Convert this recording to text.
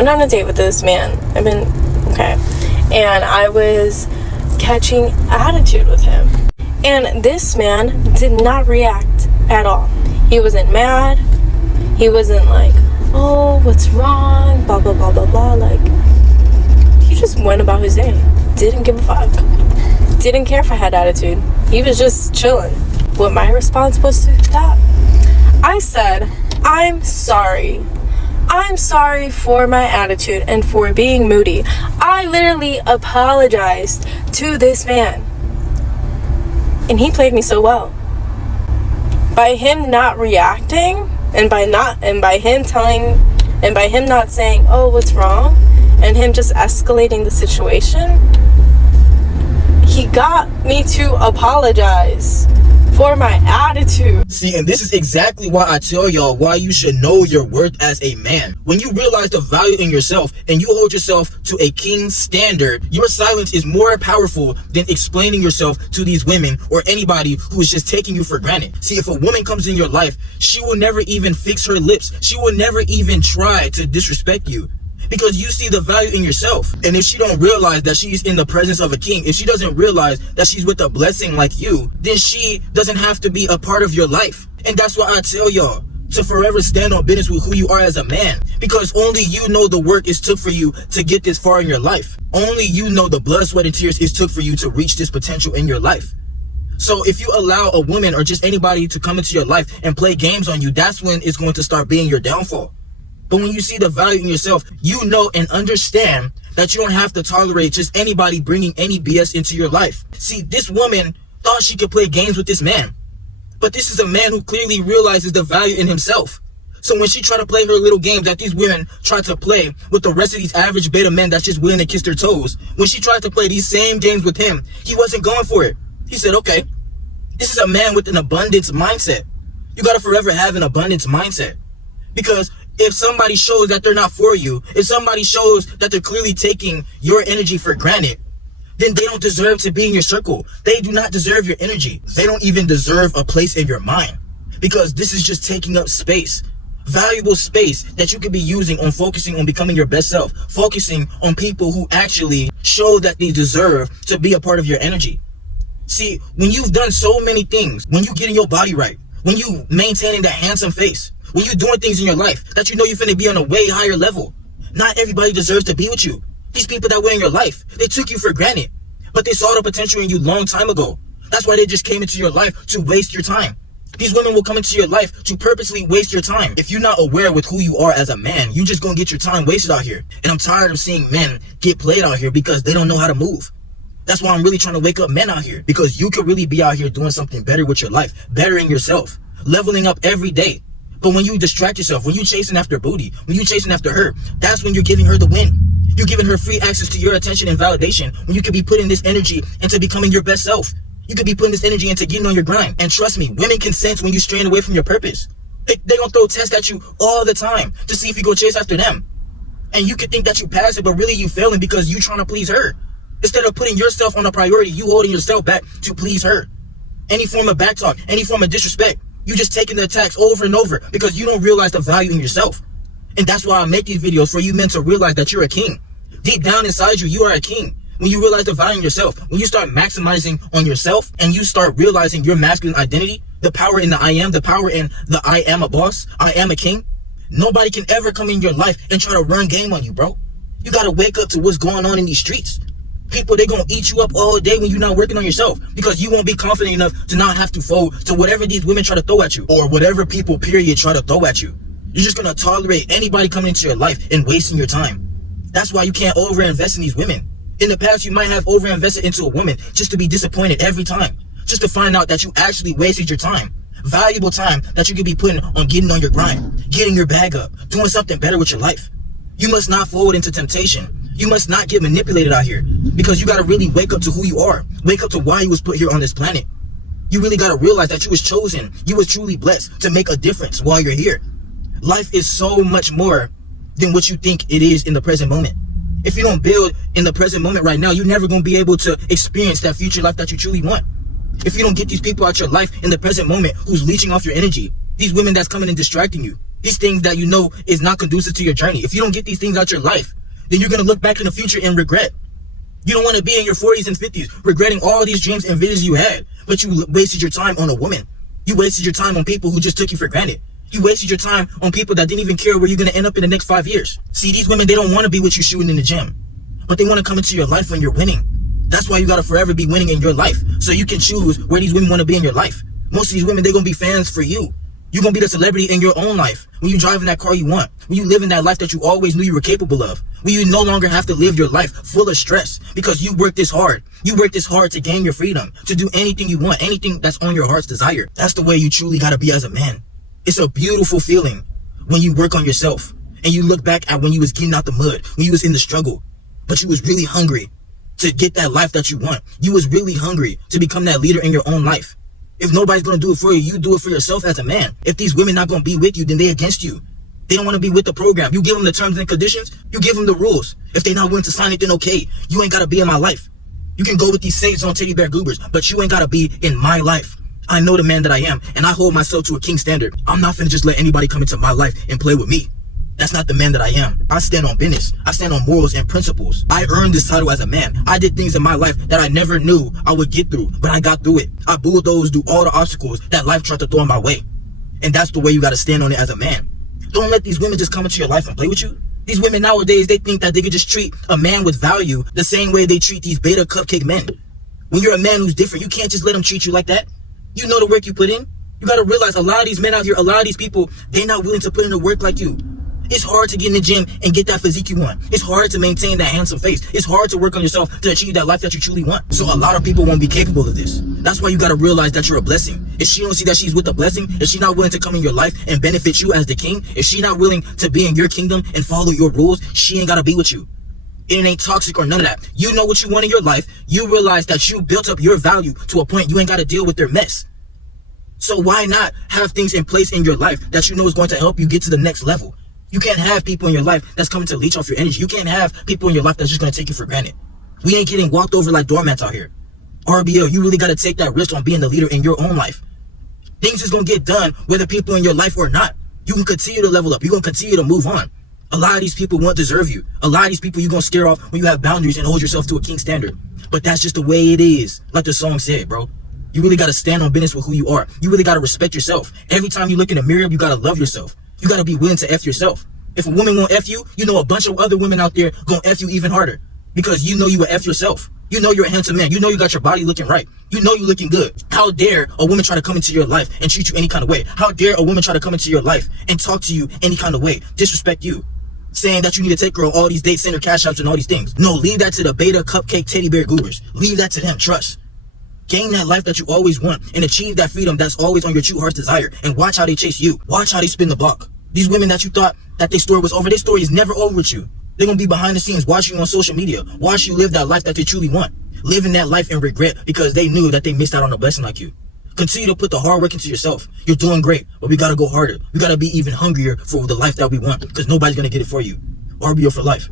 went on a date with this man. And I was catching attitude with him. And this man did not react at all. He wasn't mad. He wasn't like, oh, what's wrong? Blah, blah, blah, blah, blah. Like, he just went about his day. Didn't give a fuck. Didn't care if I had attitude. He was just chilling. What my response was to that? I said, I'm sorry. I'm sorry for my attitude and for being moody. I literally apologized to this man. And he played me so well. By him not reacting, and by him not saying, oh, what's wrong? And him just escalating the situation, he got me to apologize for my attitude. See, and this is exactly why I tell y'all why you should know your worth as a man. When you realize the value in yourself and you hold yourself to a king's standard, your silence is more powerful than explaining yourself to these women or anybody who is just taking you for granted. See, if a woman comes in your life, she will never even fix her lips. She will never even try to disrespect you, because you see the value in yourself. And if she don't realize that she's in the presence of a king, if she doesn't realize that she's with a blessing like you, then she doesn't have to be a part of your life. And that's why I tell y'all to forever stand on business with who you are as a man, because only you know the work it took for you to get this far in your life. Only you know the blood, sweat, and tears it took for you to reach this potential in your life. So if you allow a woman or just anybody to come into your life and play games on you, that's when it's going to start being your downfall. But when you see the value in yourself, you know and understand that you don't have to tolerate just anybody bringing any BS into your life. See, this woman thought she could play games with this man, but this is a man who clearly realizes the value in himself. So when she tried to play her little games that these women try to play with the rest of these average beta men that's just willing to kiss their toes, when she tried to play these same games with him, he wasn't going for it. He said, okay, this is a man with an abundance mindset. You gotta forever have an abundance mindset, because if somebody shows that they're not for you, if somebody shows that they're clearly taking your energy for granted, then they don't deserve to be in your circle. They do not deserve your energy. They don't even deserve a place in your mind, because this is just taking up space, valuable space that you could be using on focusing on becoming your best self, focusing on people who actually show that they deserve to be a part of your energy. See, when you've done so many things, when you getting your body right, when you maintaining that handsome face, when you're doing things in your life that you know you're finna be on a way higher level, not everybody deserves to be with you. These people that were in your life, they took you for granted, but they saw the potential in you long time ago. That's why they just came into your life to waste your time. These women will come into your life to purposely waste your time. If you're not aware with who you are as a man, you just gonna get your time wasted out here. And I'm tired of seeing men get played out here because they don't know how to move. That's why I'm really trying to wake up men out here, because you could really be out here doing something better with your life, bettering yourself, leveling up every day. But when you distract yourself, when you're chasing after booty, when you're chasing after her, that's when you're giving her the win. You're giving her free access to your attention and validation, when you could be putting this energy into becoming your best self. You could be putting this energy into getting on your grind. And trust me, women can sense when you're straying away from your purpose. They gonna throw tests at you all the time to see if you go chase after them. And you could think that you pass it, but really you failing because you trying to please her. Instead of putting yourself on a priority, you holding yourself back to please her. Any form of backtalk, any form of disrespect, you just taking the attacks over and over because you don't realize the value in yourself. And that's why I make these videos, for you men to realize that you're a king. Deep down inside you, you are a king. When you realize the value in yourself, when you start maximizing on yourself and you start realizing your masculine identity, the power in the I am, the power in the I am a boss, I am a king, nobody can ever come in your life and try to run game on you, bro. You gotta wake up to what's going on in these streets. People, they gonna eat you up all day when you're not working on yourself, because you won't be confident enough to not have to fold to whatever these women try to throw at you, or whatever people period try to throw at you. You're just gonna tolerate anybody coming into your life and wasting your time. That's why you can't overinvest in these women. In the past, you might have overinvested into a woman just to be disappointed every time, just to find out that you actually wasted your time, valuable time that you could be putting on getting on your grind, getting your bag up, doing something better with your life. You must not fold into temptation. You must not get manipulated out here, because you got to really wake up to who you are. Wake up to why you was put here on this planet. You really got to realize that you was chosen. You was truly blessed to make a difference while you're here. Life is so much more than what you think it is in the present moment. If you don't build in the present moment right now, you're never going to be able to experience that future life that you truly want. If you don't get these people out your life in the present moment who's leeching off your energy, these women that's coming and distracting you, These things that you know is not conducive to your journey. If you don't get these things out your life, then you're going to look back in the future and regret. You don't want to be in your 40s and 50s regretting all these dreams and visions you had, but you wasted your time on a woman. You wasted your time on people who just took you for granted. You wasted your time on people that didn't even care where you're going to end up in the next 5 years. See, these women, they don't want to be with you shooting in the gym, but they want to come into your life when you're winning. That's why you got to forever be winning in your life, so you can choose where these women want to be in your life. Most of these women, they're going to be fans for you. You're going to be the celebrity in your own life. When you drive in that car you want. When you live in that life that you always knew you were capable of. When you no longer have to live your life full of stress because you worked this hard. You worked this hard to gain your freedom. To do anything you want. Anything that's on your heart's desire. That's the way you truly got to be as a man. It's a beautiful feeling when you work on yourself. And you look back at when you was getting out the mud. When you was in the struggle. But you was really hungry to get that life that you want. You was really hungry to become that leader in your own life. If nobody's going to do it for you, you do it for yourself as a man. If these women not going to be with you, then they against you. They don't want to be with the program. You give them the terms and conditions. You give them the rules. If they not willing to sign it, then okay. You ain't got to be in my life. You can go with these saints on Teddy Bear Goobers, but you ain't got to be in my life. I know the man that I am, and I hold myself to a king standard. I'm not finna just let anybody come into my life and play with me. That's not the man that I am. I stand on business. I stand on morals and principles. I earned this title as a man. I did things in my life that I never knew I would get through, but I got through it. I bulldozed through all the obstacles that life tried to throw in my way. And that's the way you got to stand on it as a man. Don't let these women just come into your life and play with you. These women nowadays, they think that they could just treat a man with value the same way they treat these beta cupcake men. When you're a man who's different, you can't just let them treat you like that. You know the work you put in. You got to realize a lot of these men out here, a lot of these people, they're not willing to put in the work like you. It's hard to get in the gym and get that physique you want. It's hard to maintain that handsome face. It's hard to work on yourself to achieve that life that you truly want. So a lot of people won't be capable of this. That's why you got to realize that you're a blessing. If she don't see that she's with a blessing, if she's not willing to come in your life and benefit you as the king, if she's not willing to be in your kingdom and follow your rules, she ain't got to be with you. It ain't toxic or none of that. You know what you want in your life. You realize that you built up your value to a point you ain't got to deal with their mess. So why not have things in place in your life that you know is going to help you get to the next level? You can't have people in your life that's coming to leech off your energy. You can't have people in your life that's just going to take you for granted. We ain't getting walked over like doormats out here. RBL, you really got to take that risk on being the leader in your own life. Things is going to get done whether people in your life or not. You can continue to level up. You're going to continue to move on. A lot of these people won't deserve you. A lot of these people you're going to scare off when you have boundaries and hold yourself to a king standard. But that's just the way it is. Like the song said, bro. You really got to stand on business with who you are. You really got to respect yourself. Every time you look in the mirror, you got to love yourself. You got to be willing to F yourself. If a woman won't F you, you know a bunch of other women out there gonna F you even harder. Because you know you will F yourself. You know you're a handsome man. You know you got your body looking right. You know you looking good. How dare a woman try to come into your life and treat you any kind of way? How dare a woman try to come into your life and talk to you any kind of way? Disrespect you. Saying that you need to take her on all these dates, send her cash outs and all these things. No, leave that to the beta cupcake teddy bear goobers. Leave that to them. Trust. Gain that life that you always want and achieve that freedom that's always on your true heart's desire. And watch how they chase you. Watch how they spin the block. These women that you thought that their story was over, their story is never over with you. They're going to be behind the scenes watching you on social media. Watch you live that life that they truly want. Living that life in regret because they knew that they missed out on a blessing like you. Continue to put the hard work into yourself. You're doing great, but we got to go harder. We got to be even hungrier for the life that we want because nobody's going to get it for you. RBO for life.